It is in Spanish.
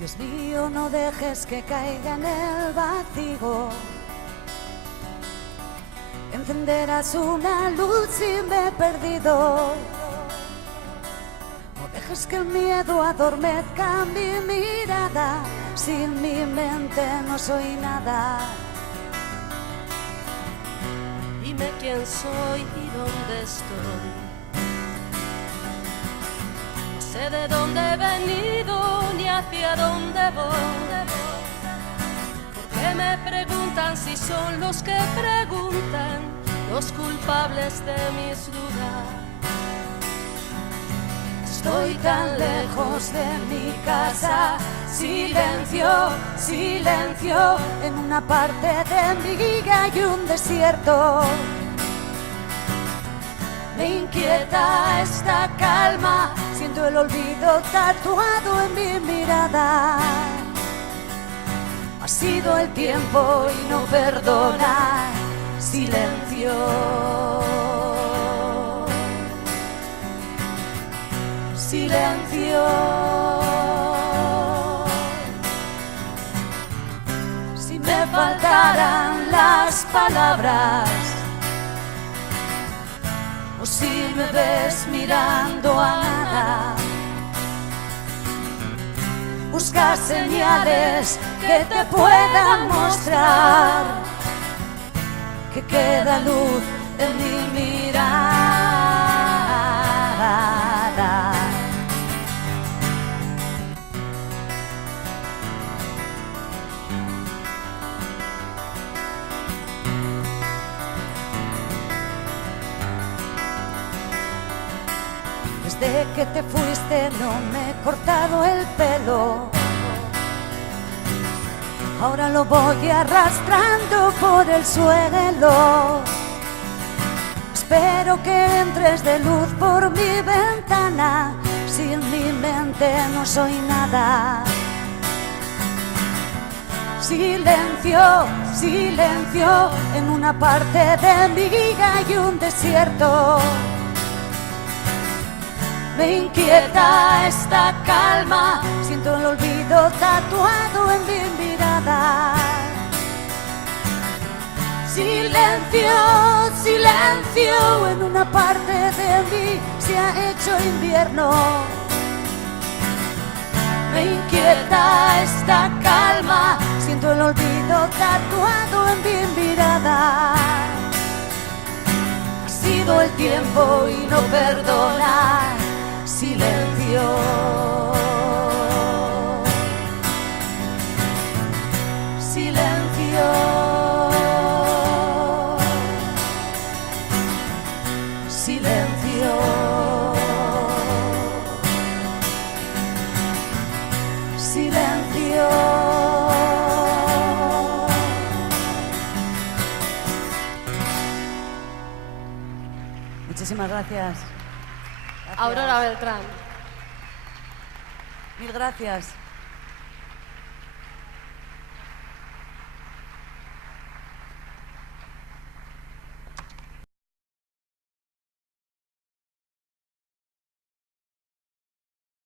Dios mío, no dejes que caiga en el vacío. Encenderás una luz si me he perdido. No dejes que el miedo adormezca mi mirada. Sin mi mente no soy nada. Dime quién soy y dónde estoy. No sé de dónde he venido ni hacia dónde voy. ¿Por qué me preguntan si son los que preguntan los culpables de mis dudas? Estoy tan lejos de mi casa. Silencio, silencio, en una parte de mí hay un desierto. Me inquieta esta calma, siento el olvido tatuado en mi mirada. Ha sido el tiempo y no perdona. Silencio, silencio. Si me faltaran las palabras, o si me ves mirando a nada, busca señales que te puedan mostrar que queda luz en mi mirada. Desde que te fuiste no me he cortado el pelo. Ahora lo voy arrastrando por el suelo. Espero que entres de luz por mi ventana. Sin mi mente no soy nada. Silencio, silencio, en una parte de mi vida hay un desierto. Me inquieta esta calma, siento el olvido tatuado en mi mirada. Silencio, silencio, en una parte de mí se ha hecho invierno. Me inquieta esta calma, siento el olvido tatuado en mi mirada. Ha sido el tiempo y no perdona. Silencio, silencio, silencio, silencio. Muchísimas gracias. Aurora Beltrán. Mil gracias.